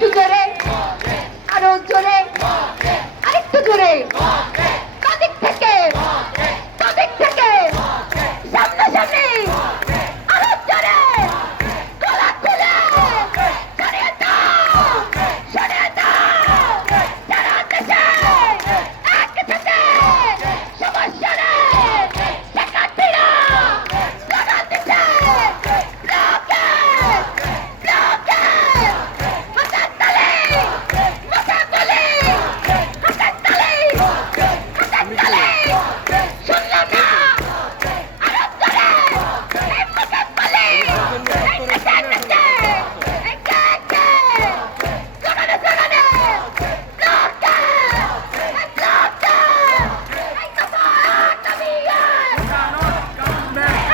আরেকটু জোরে আরও জোরে আরেকটু জোরে।